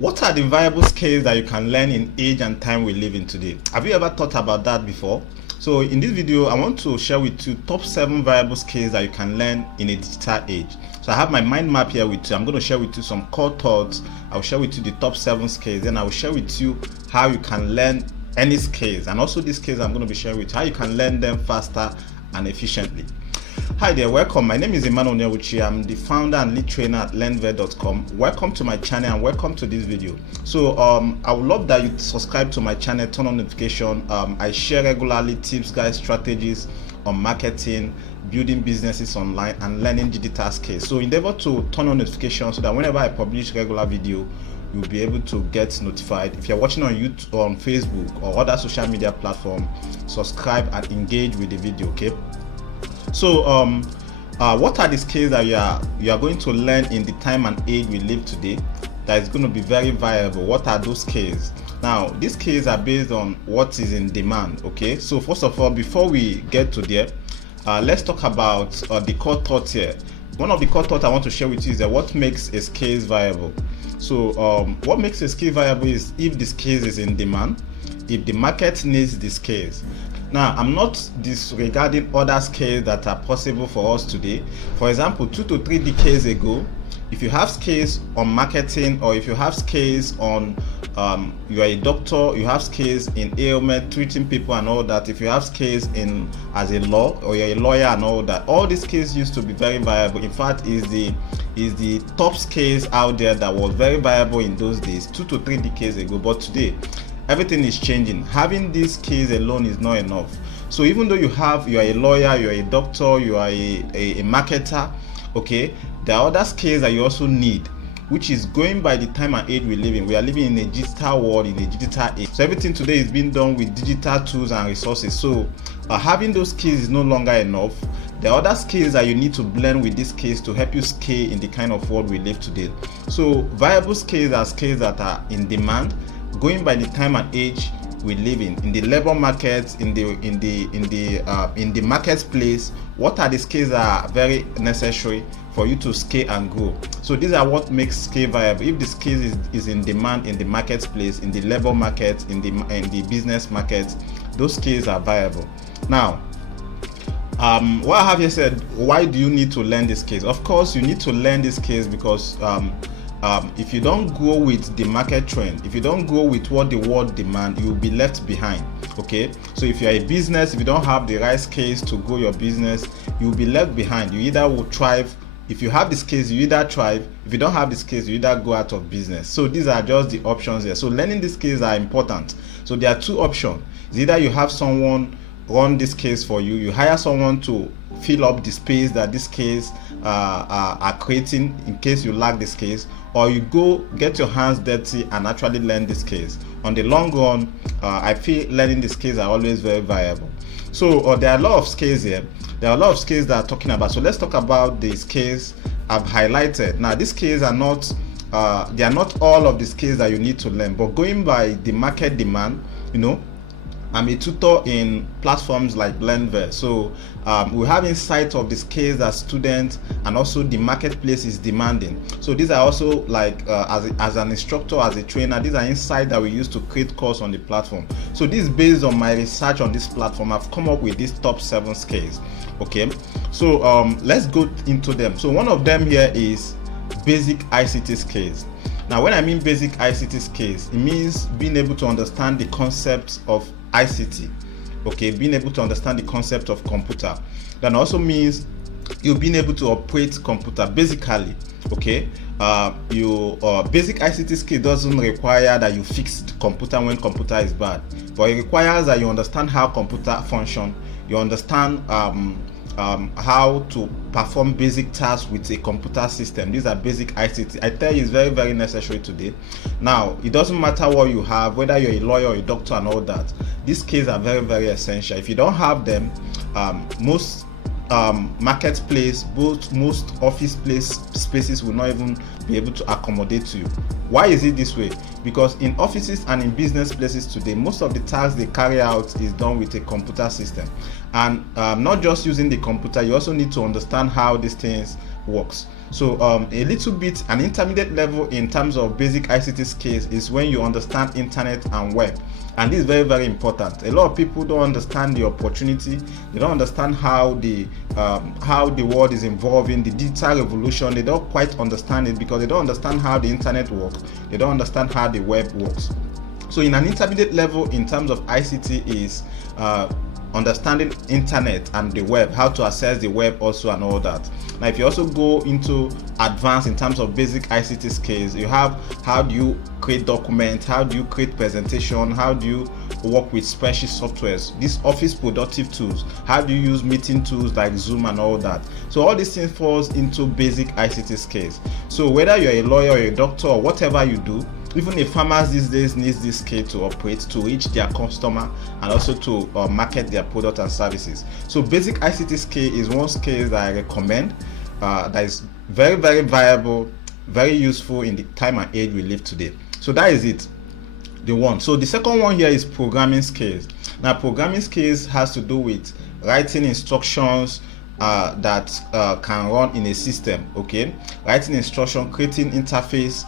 What are the viable skills that you can learn in age and time we live in today? Have you ever thought about that before? So in this video, I want to share with you top 7 viable skills that you can learn in a digital age. So I have my mind map here with you. I'm going to share with you some core thoughts. I'll share with you the top 7 skills. Then I will share with you how you can learn any skills. And also these skills I'm going to be sharing with you, how you can learn them faster and efficiently. Hi there, welcome. My name is Emmanuel Onyewuchi. I'm the founder and lead trainer at learnver.com. Welcome to my channel and welcome to this video. So I would love that you subscribe to my channel, turn on notification. I share regularly tips, guides, strategies on marketing, building businesses online, and learning digital skills. So endeavor to turn on notifications so that whenever I publish regular video, you'll be able to get notified. If you're watching on YouTube, on Facebook, or other social media platform, subscribe and engage with the video. Okay. So what are the skills that you are going to learn in the time and age we live today that is going to be very viable? What are those skills? Now, these skills are based on what is in demand. Okay, so first of all, before we get to there, let's talk about the core thoughts here. One of the core thoughts I want to share with you is that what makes a skill viable. So what makes a skill viable is if the skill is in demand, if the market needs the skills. Now, I'm not disregarding other skills that are possible for us today. For example, 2 to 3 decades ago, if you have skills on marketing, or if you have skills on you are a doctor, you have skills in ailment, treating people and all that, if you have skills in as a law, or you're a lawyer and all that, all these skills used to be very viable. In fact, is the top skills out there that was very viable in those days, 2 to 3 decades ago. But today, everything is changing. Having these skills alone is not enough. So even though you are a lawyer, you are a doctor, you are a marketer, okay, there are other skills that you also need, which is going by the time and age we live in. We are living in a digital world, in a digital age. So everything today is being done with digital tools and resources. So having those skills is no longer enough. There are other skills that you need to blend with these skills to help you scale in the kind of world we live today. So viable skills are skills that are in demand, going by the time and age we live in the labor market, in the marketplace. What are the skills that are very necessary for you to scale and grow? So these are what makes scale viable. If the skill is in demand in the marketplace, in the labor market, in the business market, those skills are viable. Now, what I have here said, why do you need to learn these skills? Of course, you need to learn these skills because if you don't go with the market trend, if you don't go with what the world demand, you will be left behind. Okay, so if you're a business, if you don't have the right skills to grow your business, you will be left behind. You either will thrive. If you have the skills, you either thrive. If you don't have the skills, you either go out of business. So these are just the options here. So learning the skills are important. So there are two options. It's either you have someone run this case for you, you hire someone to fill up the space that this case are creating in case you lack this case, or you go get your hands dirty and actually learn this case. On the long run, I feel learning this case are always very viable. So there are a lot of skills here. There are a lot of skills that I'm talking about. So let's talk about the skills I've highlighted. Now, these skills are not they are not all of the skills that you need to learn, but going by the market demand, I'm a tutor in platforms like Learnver. So we have insight of the skills that students and also the marketplace is demanding. So these are also like as an instructor, as a trainer, these are insights that we use to create course on the platform. So this is based on my research on this platform. I've come up with these top 7 skills. Okay, so let's go into them. So one of them here is basic ICT skills. Now, when I mean basic ICT skills, it means being able to understand the concepts of ICT, okay, being able to understand the concept of computer. That also means you being able to operate computer basically, okay. Basic ICT skill doesn't require that you fix the computer when computer is bad, but it requires that you understand how computer function, you understand how to perform basic tasks with a computer system. These are basic ICT. I tell you, it's very, very necessary today. Now, it doesn't matter what you have, whether you're a lawyer or a doctor and all that. These skills are very, very essential. If you don't have them, most marketplace, most office spaces will not even be able to accommodate you. Why is it this way? Because in offices and in business places today, most of the tasks they carry out is done with a computer system. And not just using the computer, you also need to understand how these things works. So a little bit, an intermediate level in terms of basic ICT skills is when you understand internet and web. And this is very, very important. A lot of people don't understand the opportunity. They don't understand how the world is evolving, the digital revolution. They don't quite understand it because they don't understand how the internet works. They don't understand how the web works. So in an intermediate level in terms of ICT is understanding internet and the web, how to access the web also and all that. Now if you also go into advanced in terms of basic ICT skills, you have how do you create documents, how do you create presentation, how do you work with spreadsheet softwares, these office productive tools, how do you use meeting tools like Zoom and all that. So all these things falls into basic ICT skills. So whether you're a lawyer or a doctor or whatever you do, even a farmers these days needs this skill to operate, to reach their customer, and also to market their product and services. So basic ICT skill is one skill that I recommend, that is very, very viable, very useful in the time and age we live today. So that is it, the one. So the second one here is programming skills. Now programming skills has to do with writing instructions that can run in a system, okay? Writing instruction, creating interface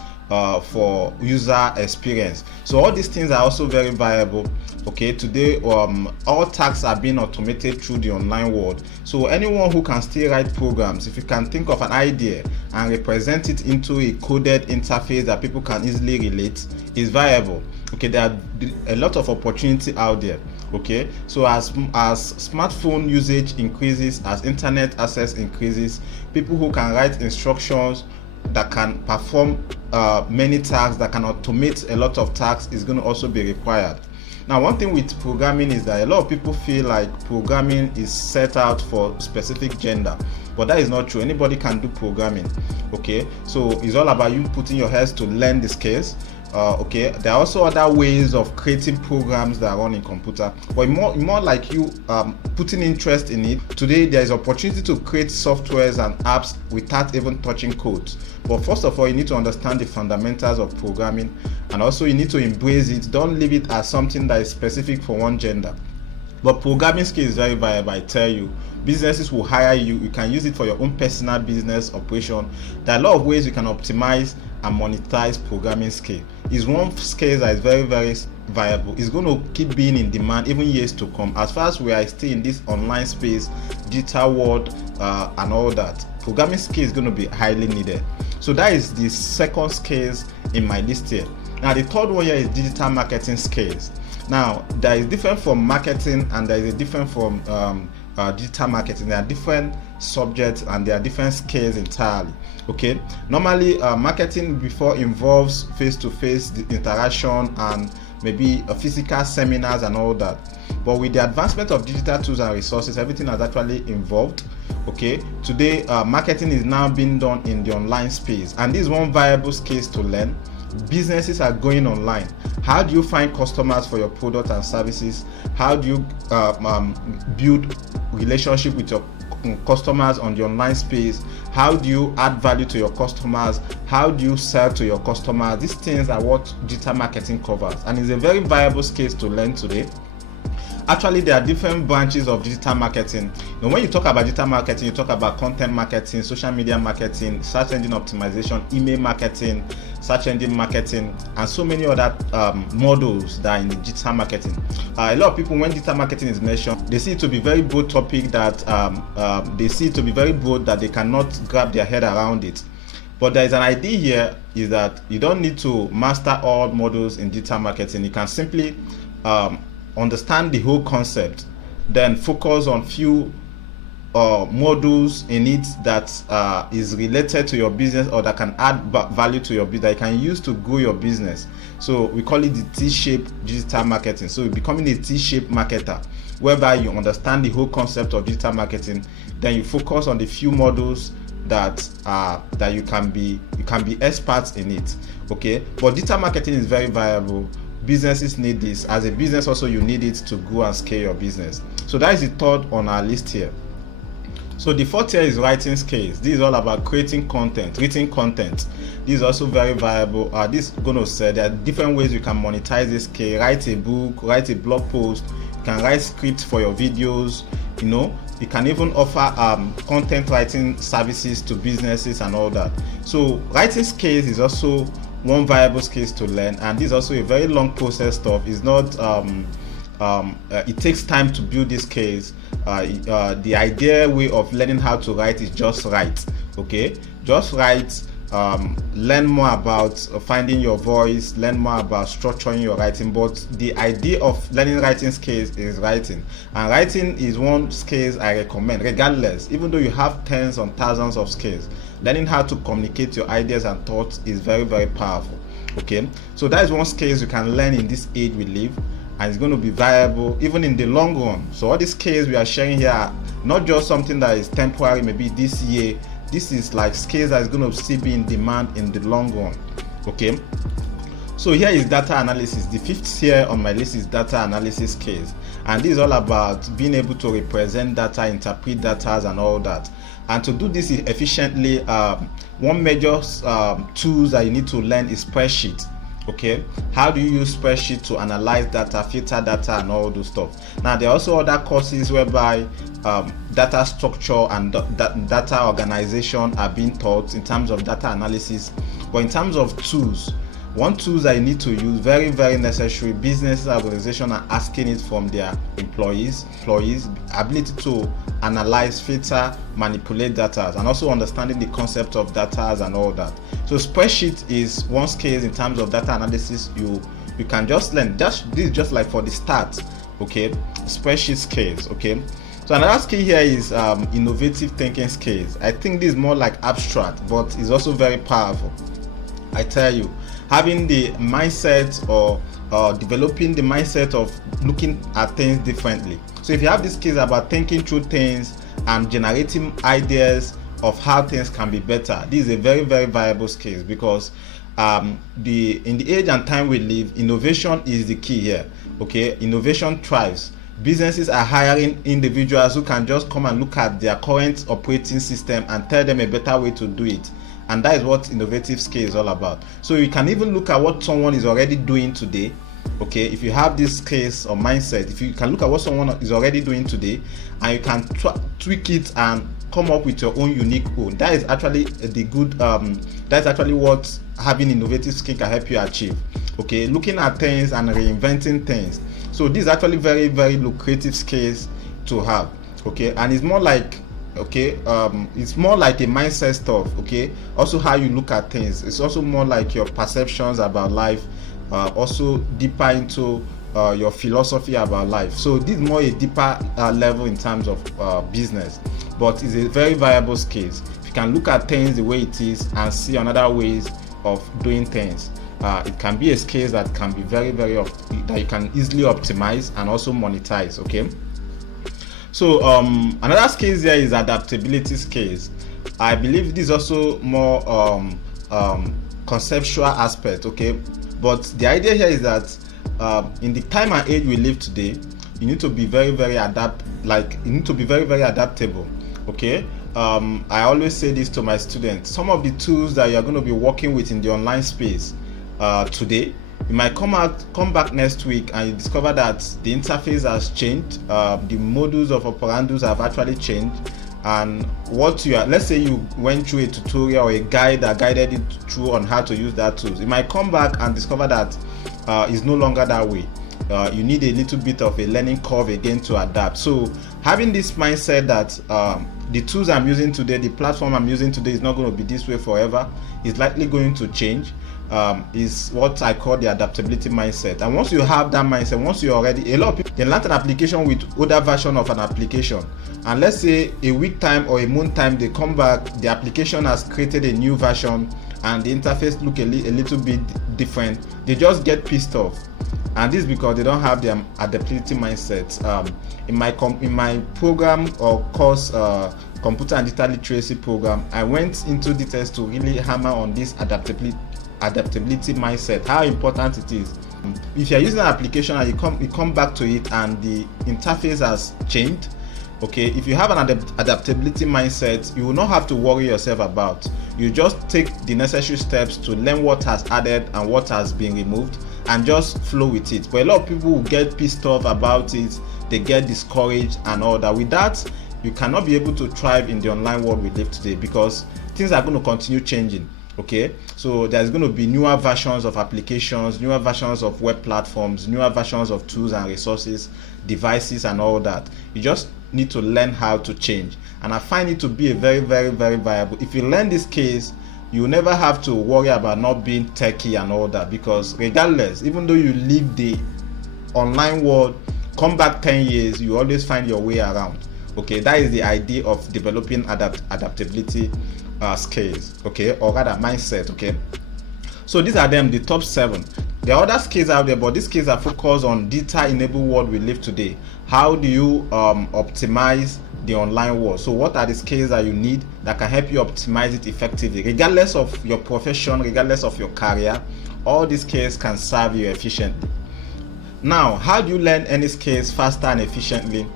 for user experience. So all these things are also very viable. Okay, today all tasks are being automated through the online world. So anyone who can still write programs, if you can think of an idea and represent it into a coded interface that people can easily relate, is viable. Okay, there are a lot of opportunity out there. Okay, so as smartphone usage increases, as internet access increases, people who can write instructions that can perform many tasks, that can automate a lot of tasks, is going to also be required. Now one thing with programming is that a lot of people feel like programming is set out for specific gender, but that is not true. Anybody can do programming. Okay, so it's all about you putting your heads to learn the skills. Okay, there are also other ways of creating programs that run in computer, but more like you putting interest in it. Today there is opportunity to create softwares and apps without even touching codes. But first of all, you need to understand the fundamentals of programming, and also you need to embrace it. Don't leave it as something that is specific for one gender. But programming skill is very viable, I tell you. Businesses will hire you. You can use it for your own personal business operation. There are a lot of ways you can optimize and monetize programming skill. It's one skill that is very, very viable. It's going to keep being in demand even years to come. As far as we are still in this online space, digital world, and all that, programming skill is going to be highly needed. So that is the second skills in my list here. Now the third one here is digital marketing skills. Now there is different from marketing, and there is a different from digital marketing. There are different subjects and there are different skills entirely. Okay, normally marketing before involves face-to-face interaction and maybe physical seminars and all that. But with the advancement of digital tools and resources, everything has actually evolved. Okay, today marketing is now being done in the online space, and this is one viable skill to learn. Businesses are going online. How do you find customers for your product and services? How do you build relationship with your customers on the online space? How do you add value to your customers? How do you sell to your customers? These things are what digital marketing covers, and it's a very viable skill to learn today. Actually, there are different branches of digital marketing. And when you talk about digital marketing, you talk about content marketing, social media marketing, search engine optimization, email marketing, search engine marketing, and so many other models that are in the digital marketing. A lot of people, when digital marketing is mentioned, they see it to be very broad topic that they cannot grab their head around it. But there is an idea here, is that you don't need to master all models in digital marketing. You can simply understand the whole concept, then focus on few modules in it that is related to your business, or that can add value to your business, that you can use to grow your business. So we call it the T-shaped digital marketing. So you're becoming a T-shaped marketer, whereby you understand the whole concept of digital marketing, then you focus on the few modules that you can be experts in it. Okay, but digital marketing is very viable. Businesses need this. As a business also, you need it to grow and scale your business. So that is the third on our list here. So the fourth here is writing skills. This is all about creating content, written content. This is also very viable. This is going to say there are different ways you can monetize this skill. Write a book, write a blog post, you can write scripts for your videos, You can even offer content writing services to businesses and all that. So writing skills is also one viable skills to learn, and this is also a very long process stuff. It's not it takes time to build this skills. The ideal way of learning how to write is just write. Okay, just write. Learn more about finding your voice, learn more about structuring your writing. But the idea of learning writing skills is writing, and writing is one skills I recommend regardless. Even though you have tens and thousands of skills, learning how to communicate your ideas and thoughts is very, very powerful. Okay, so that is one skills you can learn in this age we live, and it's going to be viable even in the long run. So all these skills we are sharing here are not just something that is temporary, maybe this year. This is like skills that is going to still be in demand in the long run. Okay, so here is data analysis. The fifth here on my list is data analysis skills, and this is all about being able to represent data, interpret data, and all that. And to do this efficiently, one major tools that you need to learn is spreadsheet. Okay, how do you use spreadsheet to analyze data, filter data, and all those stuff? Now there are also other courses whereby data structure and data organization are being taught in terms of data analysis. But in terms of tools, one tools that you need to use, very, very necessary, business organization are asking it from their employees, ability to analyze, filter, manipulate data, and also understanding the concept of data and all that. So spreadsheet is one skill in terms of data analysis you can just learn. This is just like for the start. Okay, spreadsheet skills. Okay, so another skill here is innovative thinking skills. I think this is more like abstract, but it's also very powerful. I tell you, having the mindset or developing the mindset of looking at things differently. So if you have these skills about thinking through things and generating ideas of how things can be better, this is a very, very viable skill, because in the age and time we live, innovation is the key here. Okay, innovation thrives. Businesses are hiring individuals who can just come and look at their current operating system and tell them a better way to do it. And that is what innovative skill is all about. So you can even look at what someone is already doing today. Okay, if you have this skills or mindset, if you can look at what someone is already doing today, and you can tweak it and come up with your own unique own, that is actually the good. That's actually what having innovative skill can help you achieve. Okay, looking at things and reinventing things. So this is actually very, very lucrative skills to have. Okay, and it's more like, okay, it's more like a mindset stuff. Okay, also how you look at things. It's also more like your perceptions about life, also deeper into your philosophy about life. So this is more a deeper level in terms of business, but it's a very viable skill. If you can look at things the way it is and see another ways of doing things, it can be a skill that can be very, very that you can easily optimize and also monetize. Okay, so another skill there is adaptability skills. I believe this is also more conceptual aspect. Okay, but the idea here is that in the time and age we live today, you need to be very, very you need to be very, very adaptable. Okay, I always say this to my students. Some of the tools that you are going to be working with in the online space today, you might come back next week and you discover that the interface has changed, the modules of operandus have actually changed, and let's say you went through a tutorial or a guide that guided you through on how to use that tools. You might come back and discover that it's no longer that way. You need a little bit of a learning curve again to adapt. So having this mindset that the tools I'm using today, the platform I'm using today is not going to be this way forever, it's likely going to change, is what I call the adaptability mindset. And once you have that mindset, a lot of people, they learn an application with older version of an application, and let's say a week time or a month time they come back, the application has created a new version and the interface look a little bit different, they just get pissed off. And this is because they don't have the adaptability mindset. In my program or course, computer and digital literacy program, I went into details to really hammer on this adaptability mindset, how important it is. If you're using an application and you come back to it and the interface has changed, okay, if you have an adaptability mindset, you will not have to worry yourself about. You just take the necessary steps to learn what has added and what has been removed, and just flow with it. But a lot of people will get pissed off about it, they get discouraged and all that. With that, you cannot be able to thrive in the online world we live today, because things are going to continue changing. Okay, so there's going to be newer versions of applications, newer versions of web platforms, newer versions of tools and resources, devices and all that. You just need to learn how to change, and I find it to be a very, very, very viable. If you learn this case, you never have to worry about not being techie and all that, because regardless, even though you leave the online world, come back 10 years, you always find your way around. Okay, that is the idea of developing adaptability skills, okay, or rather mindset. Okay, so these are them, the top 7. There are other skills out there, but these skills are focused on digital enabled world we live today. How do you optimize the online world? So what are the skills that you need that can help you optimize it effectively, regardless of your profession, regardless of your career? All these skills can serve you efficiently. Now, how do you learn any skills faster and efficiently?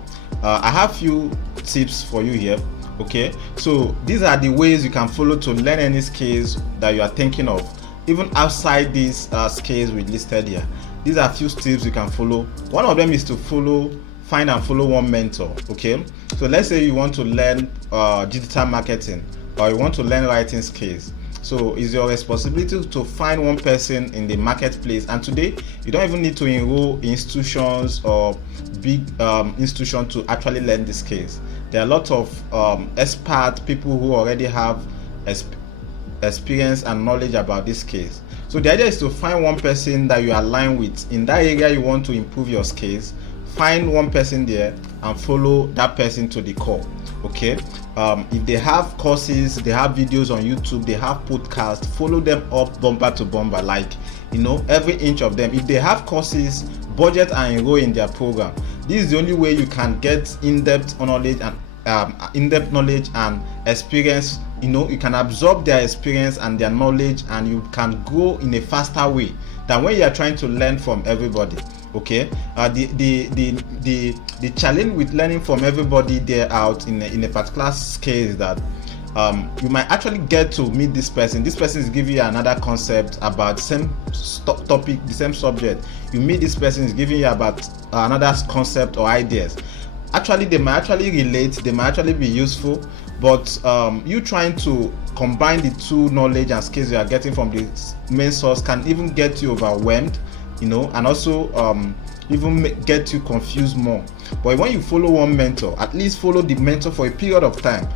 I have few tips for you here. Okay, so these are the ways you can follow to learn any skills that you are thinking of, even outside these skills we listed here. These are a few tips you can follow. One of them is to find and follow one mentor. Okay, so let's say you want to learn digital marketing, or you want to learn writing skills. So it's your responsibility to find one person in the marketplace. And today, you don't even need to enroll in institutions or big institutions to actually learn the skills. There are a lot of expert people who already have experience and knowledge about this skills. So the idea is to find one person that you align with in that area you want to improve your skills. Find one person there and follow that person to the core. Okay, if they have courses, they have videos on YouTube, they have podcasts, follow them up bumper to bumper, like, every inch of them. If they have courses, budget and enroll in their program. This is the only way you can get in-depth knowledge and experience. You can absorb their experience and their knowledge, and you can grow in a faster way than when you are trying to learn from everybody. Okay, the challenge with learning from everybody there out in a particular scale is that you might actually get to meet this person. This person is giving you another concept about the same topic, the same subject. You meet this person is giving you about another concept or ideas. Actually, they might actually relate, they might actually be useful, but you trying to combine the two knowledge and skills you are getting from the main source can even get you overwhelmed, and also even get you confused more. But when you follow one mentor, at least follow the mentor for a period of time,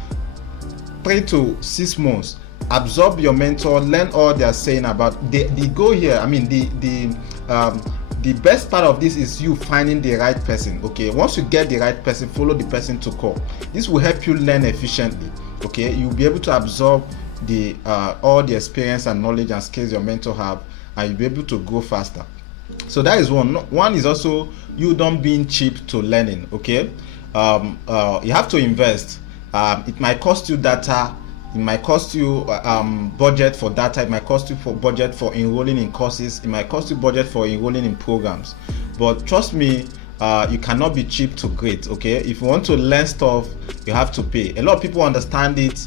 3 to 6 months, absorb your mentor, learn all they are saying about the goal here. I mean, the best part of this is you finding the right person. Okay, once you get the right person, follow the person to core. This will help you learn efficiently. Okay, you'll be able to absorb the all the experience and knowledge and skills your mentor have, and you'll be able to grow faster. So that is one is also you don't being cheap to learning. Okay, you have to invest. It might cost you data, it might cost you budget for data, it might cost you for budget for enrolling in courses, it might cost you budget for enrolling in programs. But trust me, you cannot be cheap to great. Okay, if you want to learn stuff, you have to pay. A lot of people understand it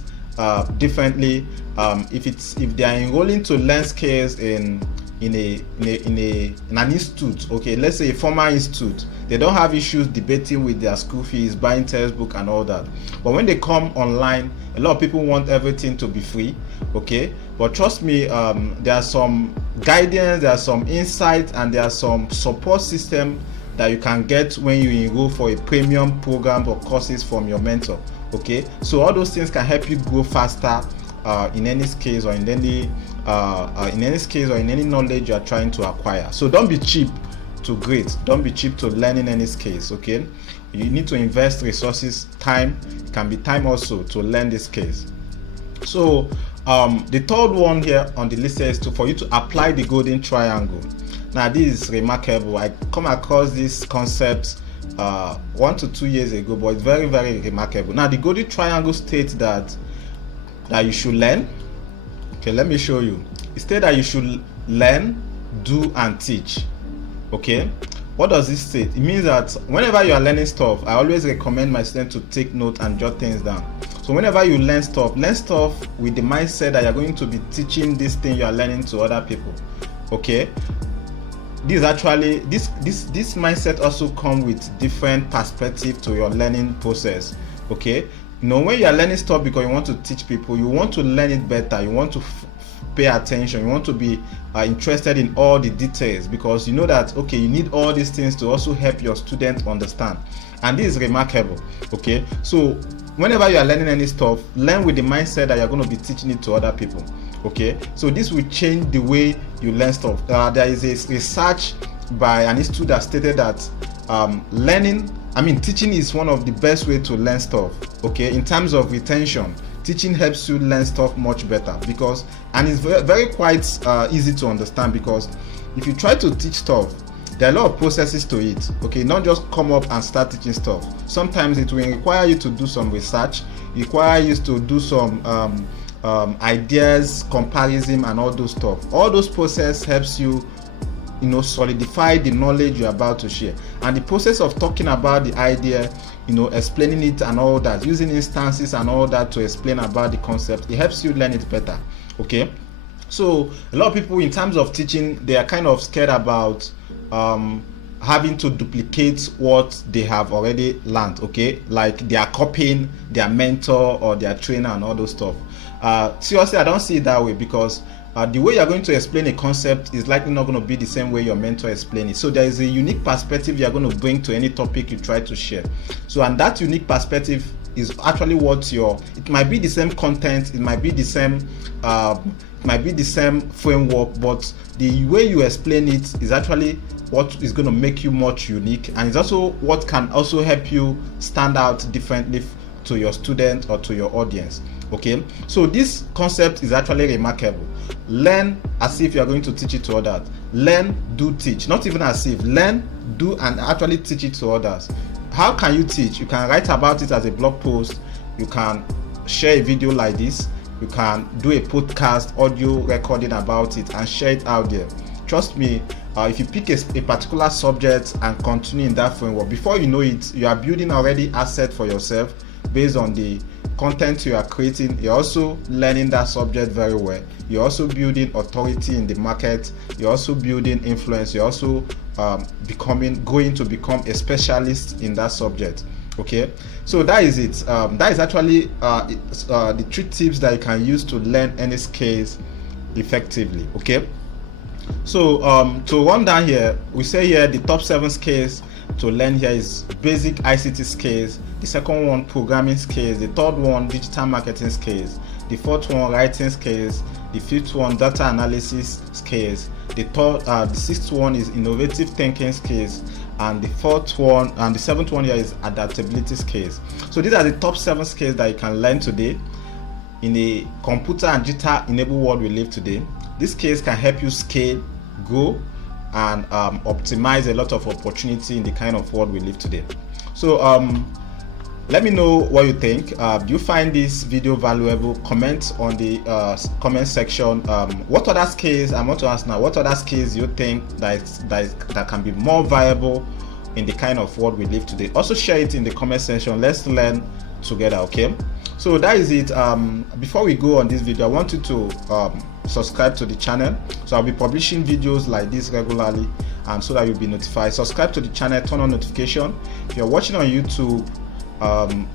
differently. If they are enrolling to learn skills in an institute, okay, let's say a formal institute, they don't have issues debating with their school fees, buying textbook and all that. But when they come online, a lot of people want everything to be free. Okay, but trust me, there are some guidance, there are some insight, and there are some support system that you can get when you enroll for a premium program or courses from your mentor. Okay, so all those things can help you grow faster in any skills or in any knowledge you are trying to acquire. So don't be cheap to great. Don't be cheap to learning any skills. Okay, you need to invest resources, time. It can be time also to learn these skills. So the third one here on the list is for you to apply the golden triangle. Now this is remarkable. I come across this concept 1 to 2 years ago, but it's very, very remarkable. Now the golden triangle states that you should learn. Okay, let me show you. It states that you should learn, do, and teach. Okay, what does this state? It means that whenever you are learning stuff, I always recommend my students to take note and jot things down. So whenever you learn stuff with the mindset that you're going to be teaching this thing you are learning to other people. Okay, this actually this mindset also comes with different perspective to your learning process. Okay, when you are learning stuff because you want to teach people, you want to learn it better, you want to pay attention, you want to be interested in all the details, because you know that, okay, you need all these things to also help your student understand. And this is remarkable. Okay, so whenever you are learning any stuff, learn with the mindset that you're going to be teaching it to other people. Okay, so this will change the way you learn stuff. There is a research by an institute that stated that teaching is one of the best way to learn stuff. Okay, in terms of retention, teaching helps you learn stuff much better, because, and it's very quite easy to understand, because if you try to teach stuff, there are a lot of processes to it. Okay, not just come up and start teaching stuff. Sometimes it will require you to do some research, require you to do some ideas, comparison, and all those stuff. All those process helps you solidify the knowledge you're about to share. And the process of talking about the idea, explaining it and all that, using instances and all that to explain about the concept, it helps you learn it better. Okay, so a lot of people, in terms of teaching, they are kind of scared about having to duplicate what they have already learned. Okay, like they are copying their mentor or their trainer and all those stuff. Seriously, I don't see it that way, because the way you're going to explain a concept is likely not going to be the same way your mentor explains it. So there is a unique perspective you're going to bring to any topic you try to share. So, and that unique perspective is actually what it might be the same content, it might be the same framework, but the way you explain it is actually what is going to make you much unique, and it's also what can also help you stand out differently to your student or to your audience. Okay, so this concept is actually remarkable. Learn as if you are going to teach it to others. Learn, do, teach. Not even as if. Learn, do, and actually teach it to others. How can you teach? You can write about it as a blog post. You can share a video like this. You can do a podcast, audio recording about it, and share it out there. Trust me, if you pick a particular subject and continue in that framework, before you know it, you are building already asset for yourself based on the content you are creating. You're also learning that subject very well. You're also building authority in the market. You're also building influence. You're also going to become a specialist in that subject. Okay, so that is it. That is actually the 3 tips that you can use to learn any skills effectively. Okay, so to run down here, we say here the top 7 skills to learn here is basic ICT skills. The second one, programming skills. The third one, digital marketing skills. The fourth one, writing skills. The fifth one, data analysis skills. The sixth one is innovative thinking skills. And the seventh one here is adaptability skills. So these are the top 7 skills that you can learn today in the computer and digital enabled world we live today. These skills can help you scale, grow, and optimize a lot of opportunity in the kind of world we live today. So let me know what you think. Do you find this video valuable? Comment on the comment section. What other skills, I want to ask now, what other skills you think that can be more viable in the kind of world we live today? Also share it in the comment section. Let's learn together. Okay, so that is it. Before we go on this video, I want you to subscribe to the channel. So I'll be publishing videos like this regularly, and so that you'll be notified. Subscribe to the channel, turn on notification. If you're watching on YouTube,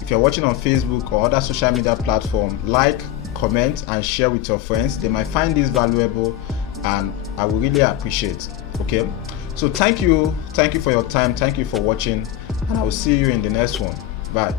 if you're watching on Facebook or other social media platform, like, comment, and share with your friends. They might find this valuable, and I will really appreciate. Okay, so thank you for your time, thank you for watching, and I will see you in the next one. Bye.